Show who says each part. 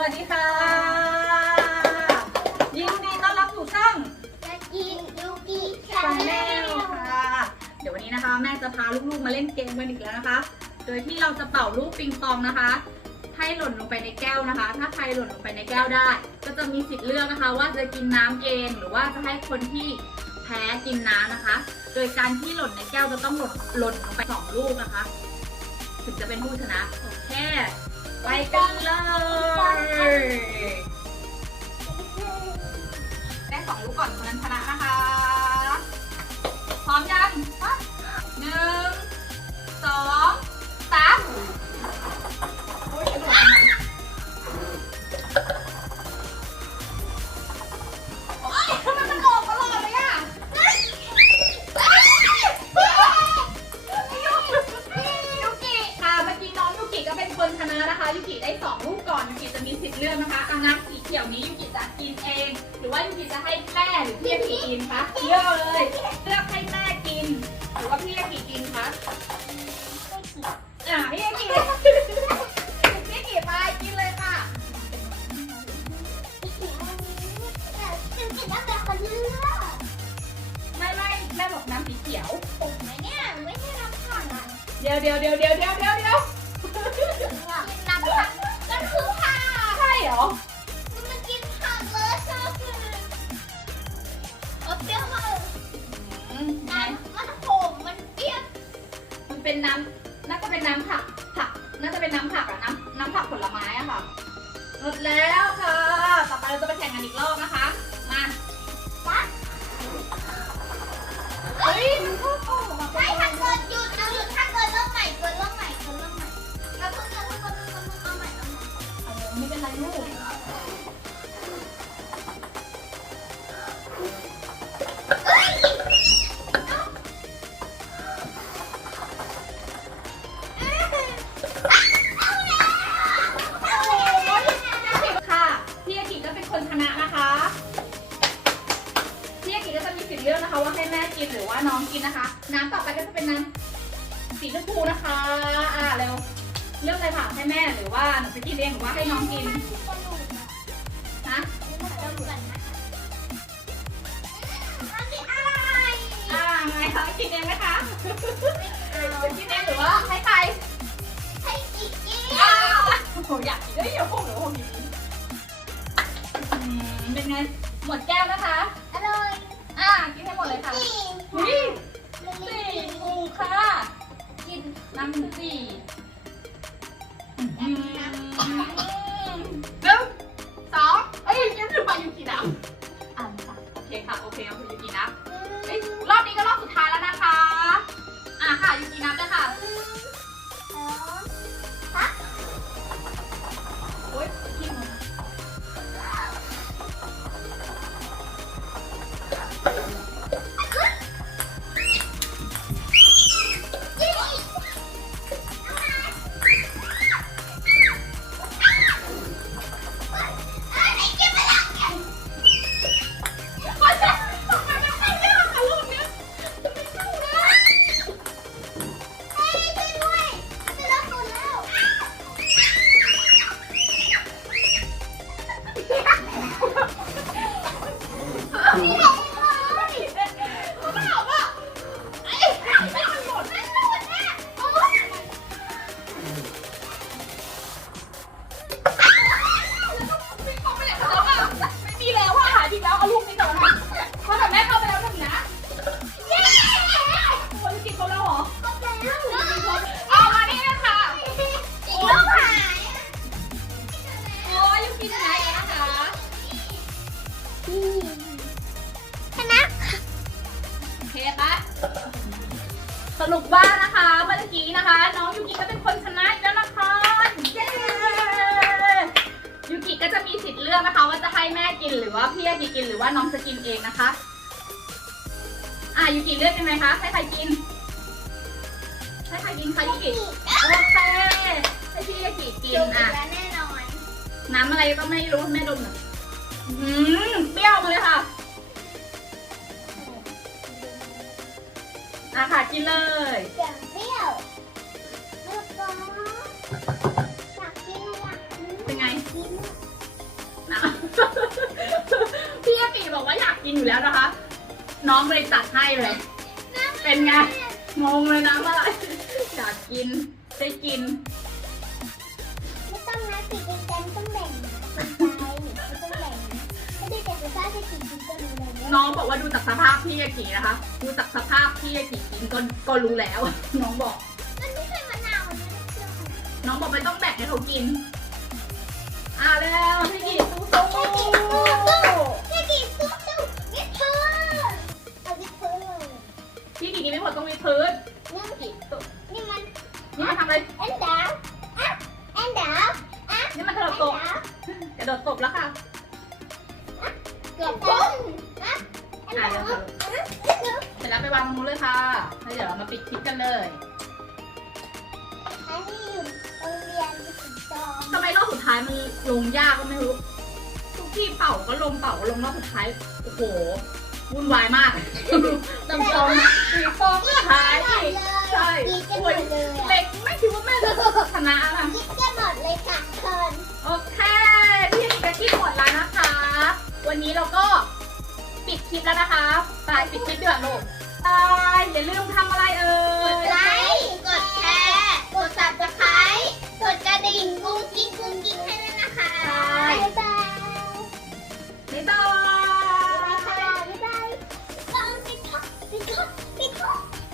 Speaker 1: วัสดีค่ะ ยินดีต้อนรับสู่ช่อง
Speaker 2: จะกินยูกิชา
Speaker 1: ชา
Speaker 2: แน
Speaker 1: แน
Speaker 2: ล
Speaker 1: ลค่ะ เดี๋ยววันนี้นะคะ แม่จะพาลูกๆมาเล่นเกมกันอีกแล้วนะคะ โดยที่เราจะเป่าลูกปิงปองนะคะ ให้หล่นลงไปในแก้วนะคะ ถ้าใครหล่นลงไปในแก้วได้ ก็จะมีสิทธิ์เลือกนะคะ ว่าจะกินน้ำเองหรือว่าจะให้คนที่แพ้กินน้ำนะคะ โดยการที่หล่นในแก้วจะต้องหล่นหล่นลงไปสองลูกนะคะ ถึงจะเป็นผู้ชนะ โอเค ไปกันเลยได้สองลูกก่อนคนนั้นชนะนะคะ พร้อมยังห จะกินเอง หรือว่ายูกิจะให้แม่หรือพี่ยูกิกินคะเลือกเลยเลือกให้แม่กิน หรือว่าพี่ยูกิกินคะอะพี่ยูกิพี่ยูกิไปกินเลยค่ะ
Speaker 2: ยูกิต้องเป็นคนเลือก
Speaker 1: ไม่ไม่แม่บอกน้ำสีเขียว
Speaker 2: ถูกไหมเนี่ยไม่ใช่น้ำผักอะ
Speaker 1: เดี๋ยวเดี๋ยวเดี๋ยวเดี๋ยวเดี๋ยว เป็น
Speaker 2: น้ำน่า
Speaker 1: จะเป็นน้ำผักผักน่าจะเป็นน้ำผักอะน้ำน้ำผักผลไม้อะค่ะหมดแล้วค่ะ ต่อไปเราจะไปแข่งกันอีกรอบนะคะ มา เป็นคนชนะนะคะพี่อากิก็จะมีสิทธิ์เลือกนะคะ ว่าให้แม่กินหรือว่าน้องกินนะคะ น้ำต่อไปก็จะเป็นน้ำสีชมพูนะคะ อ่าเร็วเลือกเลยค่ะให้แม่หรือว่าหนูจะกินเองหรือว่าให้น้องกินนะอ่าไงคะกินเองไหมคะจะกินเองหรือว่าให้ใครอ้าวโอ้โหอยากกินได้เยอะพวกหรือพวกนี้อืม เป็นไง หมดแก้วนะคะอ่ากินให้หมดเลยค่ะอุ้ยสี่ถูกค่ะ กินน้ำสี่อืมหนึ่ง
Speaker 2: ชนะ
Speaker 1: โอเคปะสรุปว่านะคะเมื่อกี้นะคะ น้องยูกิก็เป็นคนชนะอีกแล้วนะคะเย้ยูกิก็จะมีสิทธิ์เลือกนะคะ ว่าจะให้แม่กินหรือว่าพี่อากิกินหรือว่าน้องจะกินเองนะคะ อะยูกิเลือกยังไงคะให้ใครกินให้ใครกินคะยูกิโอเคให้พี่อากิกิน
Speaker 2: จุก
Speaker 1: อะ
Speaker 2: แล้วแน่นอน
Speaker 1: น้ำอะไรก็ไม่รู้แม่ดมหน่อย อื้อหืมเปรี้ยวมาเลยค่ะอะค่ะกินเลย
Speaker 2: เสียงเปรี้ยวลูกก็อยากกินอยากกิน
Speaker 1: เป็นไง
Speaker 2: กินน
Speaker 1: นะพี่อาปีบอกว่าอยากกินอยู่แล้วนะคะ น้องเลยจัดให้เลย เป็นไงงงเลยนะว่าอยากกินได้กิน
Speaker 2: ไม่ต้องนะปีกินกันต้องแบ่งนะไปไม่ต้องแบ่งนะถ้าได้แต่จะสร้างให้กิ นกินก็รู้เลย
Speaker 1: น้องบอกว่าดูจากสภาพพี่อากินะคะ ดูจากสภาพพี่อากิกินก็ก็รู้แล้ว น้องบอก
Speaker 2: มันไม่ใช่มะนาวมันไม่ได้เชื่อมขนาดนั้น
Speaker 1: น้องบอกไม่ต้องแบ่งให้เขากินอ่าแล้วพี่กิสู้สู้
Speaker 2: แค่กินสู้สู้แค่กินสู้สู้วิทเทอร์เอาวิทเทอร์เลย
Speaker 1: พี่กินไม่หมดต้องมีพื้น
Speaker 2: นี่
Speaker 1: พี่กิสู้
Speaker 2: นี่มัน
Speaker 1: นี่มาทำอะไร
Speaker 2: แอนดาวอะแอนดาวอะ
Speaker 1: นี่มันกระโด
Speaker 2: แอน
Speaker 1: ดตบ
Speaker 2: ดาว
Speaker 1: กระโดดตบแล้วค่ะ
Speaker 2: เกือบปุ้งอะแอน
Speaker 1: อ่า
Speaker 2: ดาว
Speaker 1: เดี๋ยว
Speaker 2: อะ
Speaker 1: เสร็จแล้วไปวางตรงนู้นเลยค่ะแล้วเดี๋ยวเรามาปิดคลิปกันเลย
Speaker 2: อันนี้อยู่โรงเรียนสีจอม
Speaker 1: ทำไมรอบสุดท้ายมันลงยากก็ไม่รู้ ทุกที่เป่าก็ลงเป่าก็ลงรอบสุดท้าย โอ้โหวุ่นวายมากตำตรงตีฟองสุดท้ายอีกใช่
Speaker 2: กินกันหมดเลย
Speaker 1: เล็กไม่คิดว่าแม่จะชนะค่ะ
Speaker 2: กินกันหมดเลยค่ะ เรา
Speaker 1: ก็ปิดคลิปแล้วนะคะไปปิดคลิปดีกว่าลูกบายอย่าลืมทำอะไรเอ่
Speaker 2: กด
Speaker 1: ย
Speaker 2: ไลค์